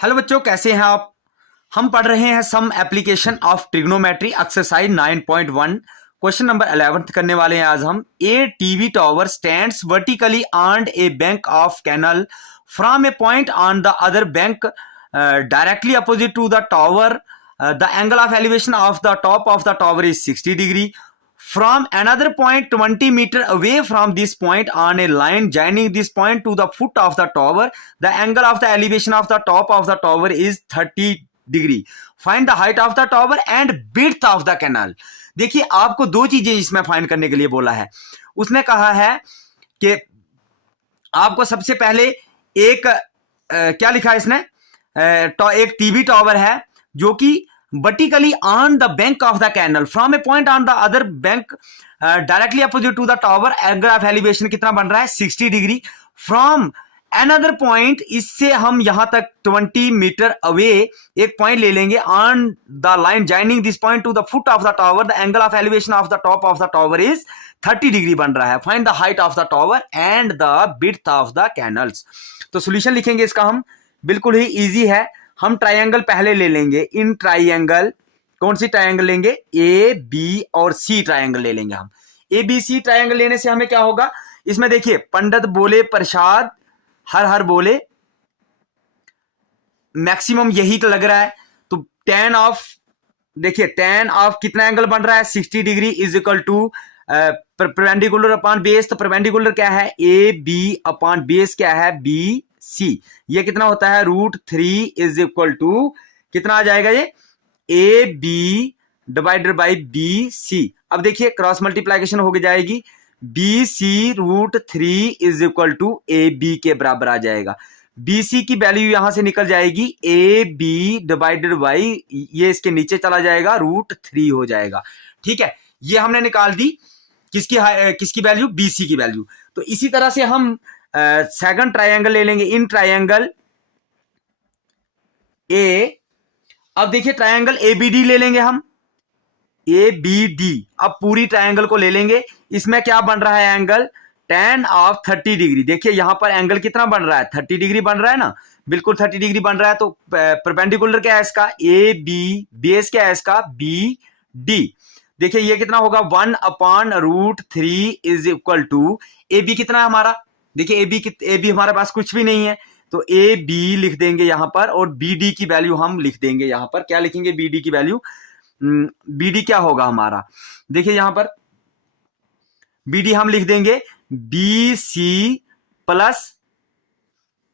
Hello बच्चों, कैसे हैं आप। हम पढ़ रहे हैं some application of trigonometry exercise 9.1 question number 11 करने वाले हैं आज हम। A TV tower stands vertically on a bank of canal from a point on the other bank directly opposite to the tower. The angle of elevation of the top of the tower is 60 degree. From another point 20 meter away from this point on a line joining this point to the foot of the tower, the angle of the elevation of the top of the tower is 30 degree. Find the height of the tower and width of the canal. देखिए, आपको दो चीजें इसमें find करने के लिए बोला है. उसने कहा है कि आपको सबसे पहले एक क्या लिखा है इसने, एक टीवी टावर है जो कि vertically on the bank of the canal from a point on the other bank directly opposite to the tower. angle of elevation कितना बन रहा है 60 डिग्री. from another point, इससे हम यहां तक 20 मीटर अवे एक पॉइंट ले लेंगे. on the line joining this point to the foot of the tower, the angle of elevation of the top of the tower is 30 degree बन रहा है. find the height of the tower and the width of the canals. तो solution लिखेंगे इसका हम, बिल्कुल ही easy है. हम ट्राइंगल पहले ले लेंगे. इन ट्राइंगल, कौन सी ट्राइंगल लेंगे, ए बी और सी ट्राइंगल ले लेंगे हम. ए बी सी ट्राइंगल लेने से हमें क्या होगा, इसमें देखिए पंडित बोले प्रसाद, हर हर बोले, मैक्सिमम यही तो लग रहा है. तो tan ऑफ, देखिए tan ऑफ कितना एंगल बन रहा है 60 degree is equal to perpendicular upon base. तो परपेंडिकुलर क्या है, ए बी अपॉन बेस क्या है, बी सी. ये कितना होता है, √3 इज इक्वल टू कितना आ जाएगा, ये A B divided by B C. अब देखिए क्रॉस मल्टीप्लाइकेशन हो जाएगी, B C √3 is equal to A B के बराबर आ जाएगा. बी सी की वैल्यू यहां से निकल जाएगी, ए बी डिवाइडेड बाई ये इसके नीचे चला जाएगा, √3 हो जाएगा. ठीक है, ये हमने निकाल दी किसकी वैल्यू, बी सी की वैल्यू. तो इसी तरह से हम सेकंड ट्राइंगल ले लेंगे. इन ट्राइंगल ए, अब देखिए ट्राइंगल ए बी डी ले लेंगे हम, ए बी डी. अब पूरी ट्राइंगल को ले लेंगे. इसमें क्या बन रहा है एंगल, tan ऑफ 30 डिग्री. देखिए यहां पर एंगल कितना बन रहा है, 30 डिग्री बन रहा है ना, बिल्कुल 30 डिग्री बन रहा है. तो परपेंडिकुलर क्या है इसका, ए बी, बेस क्या है इसका, बी डी. देखिए ये कितना होगा, 1/√3 is equal to A B कितना है हमारा, देखिए ए बी हमारे पास कुछ भी नहीं है, तो ए बी लिख देंगे यहां पर, और बी डी की वैल्यू हम लिख देंगे यहां पर. क्या लिखेंगे, बी डी की वैल्यू, बी डी क्या होगा हमारा, देखिए यहां पर बी डी हम लिख देंगे B C plus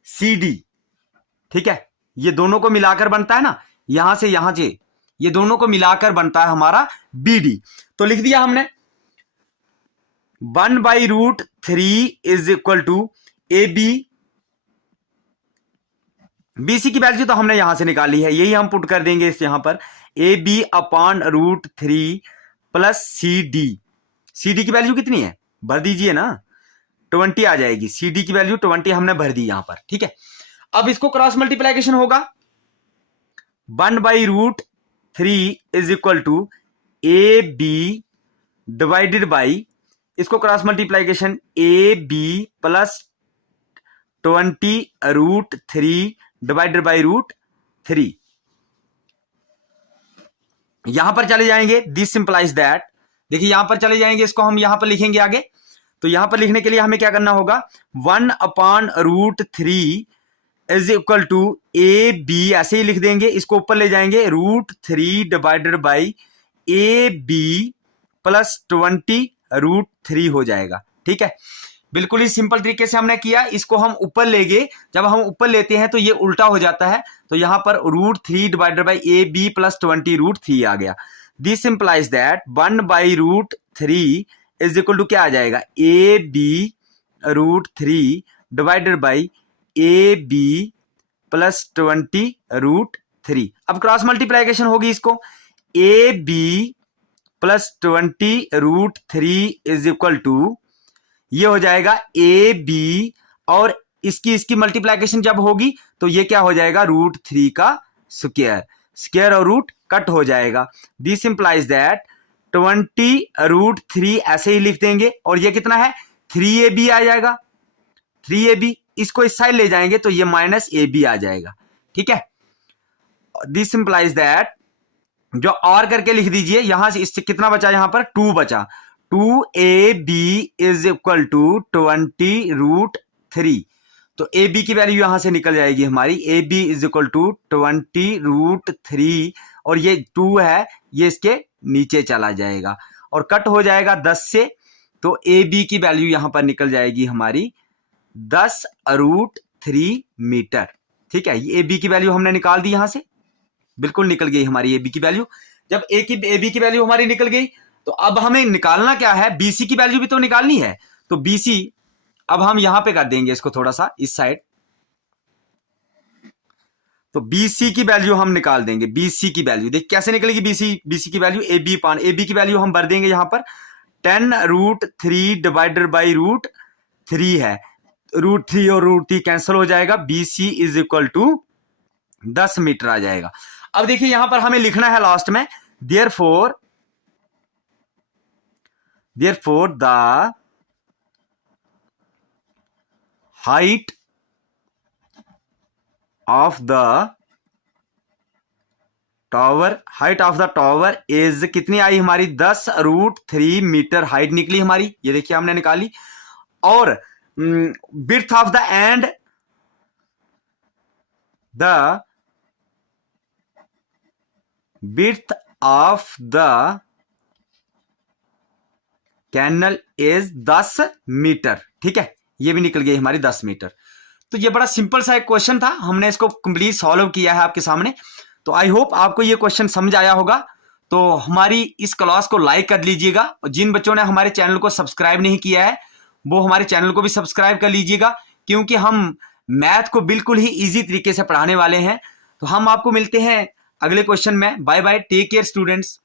C D. ठीक है, ये दोनों को मिलाकर बनता है ना, यहां से ये दोनों को मिलाकर बनता है हमारा बी डी. तो लिख दिया हमने 1/√3 is equal to A B. B C की वैल्यू तो हमने यहां से निकाली है, यही हम पुट कर देंगे इस यहां पर, A B upon √3 plus C D. C D की वैल्यू कितनी है, भर दीजिए ना, 20 आ जाएगी. सी डी की वैल्यू 20 हमने भर दी यहां पर. ठीक है, अब इसको क्रॉस मल्टीप्लाइकेशन होगा, 1/√3 is equal to A B divided by, इसको cross multiplication, A B plus 20√3 divided by √3. यहां पर चले जाएंगे, दिस सिंप्लाइज दैट. देखिए यहां पर चले जाएंगे, इसको हम यहां पर लिखेंगे आगे. तो यहां पर लिखने के लिए हमें क्या करना होगा, 1/√3 is equal to A B, ऐसे ही लिख देंगे, इसको ऊपर ले जाएंगे, √3 divided by A B plus 20√3 हो जाएगा. ठीक है, बिल्कुल ही सिंपल तरीके से हमने किया. इसको हम ऊपर ले गए, जब हम ऊपर लेते हैं तो ये उल्टा हो जाता है, तो यहां पर √3 divided by A B plus 20√3 आ गया. This implies that 1/√3 is equal to क्या आ जाएगा, A B √3 divided by A B plus 20√3. अब क्रॉस मल्टीप्लाइकेशन होगी इसको, A B plus 20√3 is equal to, ये हो जाएगा ए बी, और इसकी मल्टीप्लाइकेशन जब होगी तो ये क्या हो जाएगा, √3 का स्क्वायर और रूट कट हो जाएगा. दिस इंप्लाइज दैट 20√3 ऐसे ही लिख देंगे, और ये कितना है 3ab आ जाएगा. 3ab, इसको इस साइड ले जाएंगे तो ये -ab आ जाएगा. ठीक है, दिस इंप्लाइज दैट, जो और करके लिख दीजिए यहां से, इससे कितना बचा, यहां पर 2 बचा, 2ab इज इक्वल टू 20√3। तो ए बी की वैल्यू यहां से निकल जाएगी हमारी, A B is equal to 20√3, और ये 2 है, ये इसके नीचे चला जाएगा और कट हो जाएगा 10 से। तो ए बी की वैल्यू यहां पर निकल जाएगी हमारी 10√3 मीटर। ठीक है, ये ए बी की वैल्यू हमने निकाल दी, यहां से बिल्कुल निकल गई हमारी ए बी की वैल्यू। जब ए बी की वैल्यू हमारी निकल गई, तो अब हमें निकालना क्या है, बीसी की वैल्यू भी तो निकालनी है। तो बीसी अब हम यहां पे कर देंगे इसको थोड़ा सा इस साइड, तो बीसी की वैल्यू हम निकाल देंगे। बीसी की वैल्यू देख कैसे निकलेगी, बीसी की वैल्यू ए बी की वैल्यू हम भर देंगे यहां पर 10√3 डिवाइडेड बाई √3 है, √3 और √3 कैंसिल हो जाएगा, BC is equal to 10 meter आ जाएगा। अब देखिए यहां पर हमें लिखना है लास्ट में, therefore the height of the tower is कितनी आई हमारी, 10√3 मीटर हाइट निकली हमारी, ये देखिए हमने निकाली। और width of the canal is 10 metre. ठीक है, ये भी निकल गई हमारी 10 मीटर। तो ये बड़ा सिंपल सा एक क्वेश्चन था, हमने इसको कंप्लीट सॉल्व किया है आपके सामने। तो आई होप आपको ये क्वेश्चन समझ आया होगा। तो हमारी इस क्लास को लाइक कर लीजिएगा, और जिन बच्चों ने हमारे चैनल को सब्सक्राइब नहीं किया है वो हमारे चैनल को भी सब्सक्राइब कर लीजिएगा, क्योंकि हम मैथ को बिल्कुल ही इजी तरीके से पढ़ाने वाले हैं। तो हम आपको मिलते हैं अगले क्वेश्चन में। Bye bye, take care students.